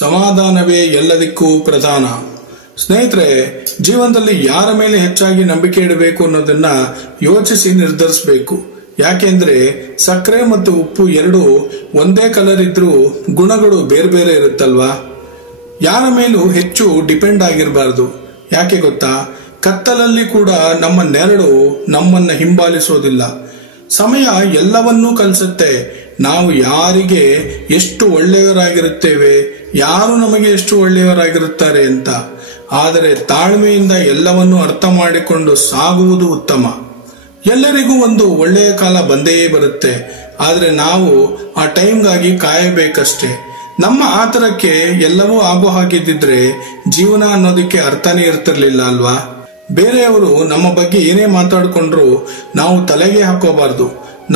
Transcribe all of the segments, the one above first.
ಸಮಾಧಾನವೇ ಎಲ್ಲದಕ್ಕೂ ಪ್ರಧಾನ. ಸ್ನೇಹಿತರೆ, ಜೀವನದಲ್ಲಿ ಯಾರ ಮೇಲೆ ಹೆಚ್ಚಾಗಿ ನಂಬಿಕೆ ಇಡಬೇಕು ಅನ್ನೋದನ್ನ ಯೋಚಿಸಿ ನಿರ್ಧರಿಸಬೇಕು. ಯಾಕೆಂದ್ರೆ ಸಕ್ಕರೆ ಮತ್ತು ಉಪ್ಪು ಎರಡು ಒಂದೇ ಕಲರ್ ಇದ್ರೂ ಗುಣಗಳು ಬೇರೆ ಬೇರೆ ಇರುತ್ತಲ್ವಾ. ಯಾರ ಮೇಲೂ ಹೆಚ್ಚು ಡಿಪೆಂಡ್ ಆಗಿರಬಾರ್ದು. ಯಾಕೆ ಗೊತ್ತಾ? ಕತ್ತಲಲ್ಲಿ ಕೂಡ ನಮ್ಮ ನೆರಳು ನಮ್ಮನ್ನ ಹಿಂಬಾಲಿಸೋದಿಲ್ಲ. ಸಮಯ ಎಲ್ಲವನ್ನೂ ಕಲಿಸುತ್ತೆ. ನಾವು ಯಾರಿಗೆ ಎಷ್ಟು ಒಳ್ಳೆಯವರಾಗಿರುತ್ತೇವೆ, ಯಾರು ನಮಗೆ ಎಷ್ಟು ಒಳ್ಳೆಯವರಾಗಿರುತ್ತಾರೆ ಅಂತ. ಆದರೆ ತಾಳ್ಮೆಯಿಂದ ಎಲ್ಲವನ್ನೂ ಅರ್ಥ ಮಾಡಿಕೊಂಡು ಸಾಗುವುದು ಉತ್ತಮ. ಎಲ್ಲರಿಗೂ ಒಂದು ಒಳ್ಳೆಯ ಕಾಲ ಬಂದೇ ಬರುತ್ತೆ. ಆದರೆ ನಾವು ಆ ಟೈಮ್ಗಾಗಿ ಕಾಯಬೇಕಷ್ಟೇ. ನಮ್ಮ ಆತರಕ್ಕೆ ಎಲ್ಲವೂ ಆಗೋ ಹಾಗಿದ್ದಿದ್ರೆ ಜೀವನ ಅನ್ನೋದಕ್ಕೆ ಅರ್ಥನೇ ಇರ್ತಿರ್ಲಿಲ್ಲ ಅಲ್ವಾ. ಬೇರೆಯವರು ನಮ್ಮ ಬಗ್ಗೆ ಏನೇ ಮಾತಾಡ್ಕೊಂಡ್ರು ನಾವು ತಲೆಗೆ ಹಾಕೋಬಾರ್ದು.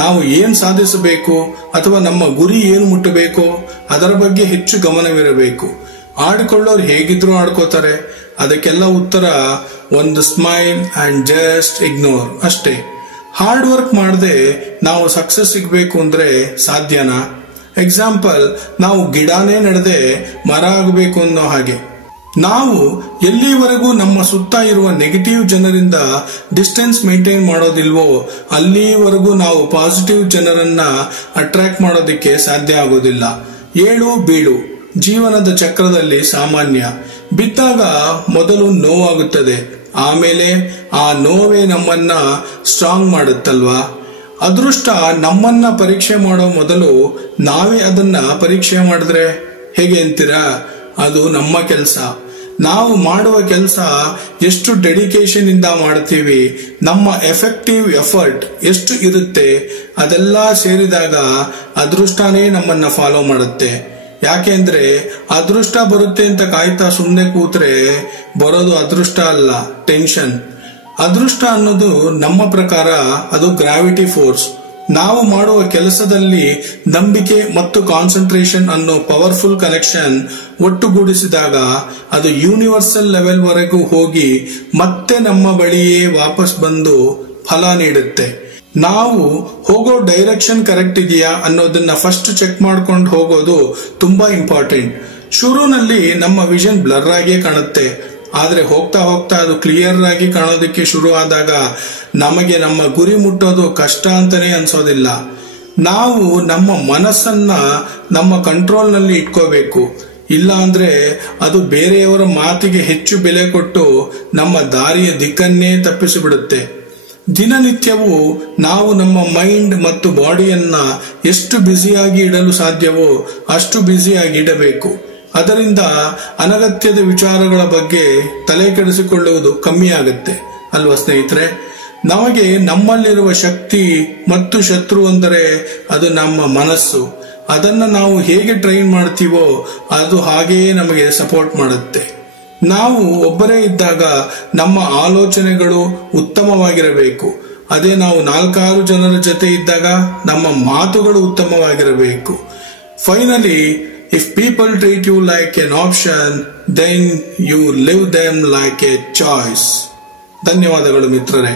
ನಾವು ಏನ್ ಸಾಧಿಸಬೇಕು ಅಥವಾ ನಮ್ಮ ಗುರಿ ಏನು ಮುಟ್ಟಬೇಕೋ ಅದರ ಬಗ್ಗೆ ಹೆಚ್ಚು ಗಮನವಿರಬೇಕು. ಆಡಿಕೊಳ್ಳೋರು ಹೇಗಿದ್ರು ಆಡ್ಕೋತಾರೆ. ಅದಕ್ಕೆಲ್ಲ ಉತ್ತರ ಒಂದು ಸ್ಮೈಲ್ ಅಂಡ್ ಜಸ್ಟ್ ಇಗ್ನೋರ್ ಅಷ್ಟೇ. ಹಾರ್ಡ್ ವರ್ಕ್ ಮಾಡದೆ ನಾವು ಸಕ್ಸಸ್ ಸಿಗ್ಬೇಕು ಅಂದ್ರೆ ಸಾಧ್ಯನಾ? ಎಕ್ಸಾಂಪಲ್, ನಾವು ಗಿಡನೇ ನಡೆದೆ ಮರ ಆಗಬೇಕು ಅನ್ನೋ ಹಾಗೆ. ನಾವು ಎಲ್ಲಿವರೆಗೂ ನಮ್ಮ ಸುತ್ತ ಇರುವ ನೆಗೆಟಿವ್ ಜನರಿಂದ ಡಿಸ್ಟೆನ್ಸ್ ಮೇಂಟೈನ್ ಮಾಡೋದಿಲ್ವೋ ಅಲ್ಲಿವರೆಗೂ ನಾವು ಪಾಸಿಟಿವ್ ಜನರನ್ನ ಅಟ್ರಾಕ್ಟ್ ಮಾಡೋದಕ್ಕೆ ಸಾಧ್ಯ ಆಗೋದಿಲ್ಲ. ಏಳು ಬೀಳು ಜೀವನದ ಚಕ್ರದಲ್ಲಿ ಸಾಮಾನ್ಯ. ಬಿದ್ದಾಗ ಮೊದಲು ನೋವಾಗುತ್ತದೆ, ಆಮೇಲೆ ಆ ನೋವೇ ನಮ್ಮನ್ನ ಸ್ಟ್ರಾಂಗ್ ಮಾಡುತ್ತಲ್ವಾ. ಅದೃಷ್ಟ ನಮ್ಮನ್ನ ಪರೀಕ್ಷೆ ಮಾಡೋ ಮೊದಲು ನಾವೇ ಅದನ್ನ ಪರೀಕ್ಷೆ ಮಾಡಿದ್ರೆ ಹೇಗೆ ಅಂತೀರಾ? ಅದು ನಮ್ಮ ಕೆಲಸ. ನಾವು ಮಾಡುವ ಕೆಲಸ ಎಷ್ಟು ಡೆಡಿಕೇಶನ್ ಇಂದ ಮಾಡ್ತೀವಿ, ನಮ್ಮ ಎಫೆಕ್ಟಿವ್ ಎಫರ್ಟ್ ಎಷ್ಟು ಇರುತ್ತೆ, ಅದೆಲ್ಲ ಸೇರಿದಾಗ ಅದೃಷ್ಟನೇ ನಮ್ಮನ್ನ ಫಾಲೋ ಮಾಡುತ್ತೆ. ಯಾಕೆಂದ್ರೆ ಅದೃಷ್ಟ ಬರುತ್ತೆ ಅಂತ ಕಾಯ್ತಾ ಸುಮ್ಮನೆ ಕೂತ್ರೆ ಬರೋದು ಅದೃಷ್ಟ ಅಲ್ಲ, ಟೆನ್ಷನ್. ಅದೃಷ್ಟ ಅನ್ನೋದು ನಮ್ಮ ಪ್ರಕಾರ ಅದು ಗ್ರಾವಿಟಿ ಫೋರ್ಸ್. ನಾವು ಮಾಡುವ ಕೆಲಸದಲ್ಲಿ ನಂಬಿಕೆ ಮತ್ತು ಕಾನ್ಸಂಟ್ರೇಷನ್ ಅನ್ನೋ ಪವರ್ಫುಲ್ ಕನೆಕ್ಷನ್ ಒಟ್ಟುಗೂಡಿಸಿದಾಗ ಅದು ಯೂನಿವರ್ಸಲ್ ಲೆವೆಲ್ ವರೆಗೂ ಹೋಗಿ ಮತ್ತೆ ನಮ್ಮ ಬಳಿಯೇ ವಾಪಸ್ ಬಂದು ಫಲ ನೀಡುತ್ತೆ. ನಾವು ಹೋಗೋ ಡೈರೆಕ್ಷನ್ ಕರೆಕ್ಟ್ ಇದೆಯಾ ಅನ್ನೋದನ್ನ ಫಸ್ಟ್ ಚೆಕ್ ಮಾಡ್ಕೊಂಡು ಹೋಗೋದು ತುಂಬಾ ಇಂಪಾರ್ಟೆಂಟ್. ಶುರುನಲ್ಲಿ ನಮ್ಮ ವಿಷನ್ ಬ್ಲರ್ ಆಗೇ ಕಾಣುತ್ತೆ. ಆದ್ರೆ ಹೋಗ್ತಾ ಹೋಗ್ತಾ ಅದು ಕ್ಲಿಯರ್ ಆಗಿ ಕಾಣೋದಕ್ಕೆ ಶುರು ಆದಾಗ ನಮಗೆ ನಮ್ಮ ಗುರಿ ಮುಟ್ಟೋದು ಕಷ್ಟ ಅಂತಾನೆ ಅನ್ಸೋದಿಲ್ಲ. ನಾವು ನಮ್ಮ ಮನಸ್ಸನ್ನ ನಮ್ಮ ಕಂಟ್ರೋಲ್ ನಲ್ಲಿ ಇಟ್ಕೋಬೇಕು. ಇಲ್ಲ ಅಂದ್ರೆ ಅದು ಬೇರೆಯವರ ಮಾತಿಗೆ ಹೆಚ್ಚು ಬೆಲೆ ಕೊಟ್ಟು ನಮ್ಮ ದಾರಿಯ ದಿಕ್ಕನ್ನೇ ತಪ್ಪಿಸಿಬಿಡುತ್ತೆ. ದಿನನಿತ್ಯವೂ ನಾವು ನಮ್ಮ ಮೈಂಡ್ ಮತ್ತು ಬಾಡಿಯನ್ನ ಎಷ್ಟು ಬ್ಯುಸಿಯಾಗಿ ಇಡಲು ಸಾಧ್ಯವೋ ಅಷ್ಟು ಬ್ಯುಸಿಯಾಗಿ ಇಡಬೇಕು. ಅದರಿಂದ ಅನಗತ್ಯದ ವಿಚಾರಗಳ ಬಗ್ಗೆ ತಲೆ ಕೆಡಿಸಿಕೊಳ್ಳುವುದು ಕಮ್ಮಿ ಆಗುತ್ತೆ ಅಲ್ವಾ ಸ್ನೇಹಿತರೆ. ನಮಗೆ ನಮ್ಮಲ್ಲಿರುವ ಶಕ್ತಿ ಮತ್ತು ಶತ್ರು ಅಂದರೆ ಅದು ನಮ್ಮ ಮನಸ್ಸು. ಅದನ್ನ ನಾವು ಹೇಗೆ ಟ್ರೈನ್ ಮಾಡ್ತೀವೋ ಅದು ಹಾಗೆಯೇ ನಮಗೆ ಸಪೋರ್ಟ್ ಮಾಡುತ್ತೆ. ನಾವು ಒಬ್ಬರೇ ಇದ್ದಾಗ ನಮ್ಮ ಆಲೋಚನೆಗಳು ಉತ್ತಮವಾಗಿರಬೇಕು. ಅದೇ ನಾವು 4-6 ಜನರ ಜೊತೆ ಇದ್ದಾಗ ನಮ್ಮ ಮಾತುಗಳು ಉತ್ತಮವಾಗಿರಬೇಕು. Finally, if people treat you like an option, then you live them like a choice. ಧನ್ಯವಾದಗಳು ಮಿತ್ರರೇ.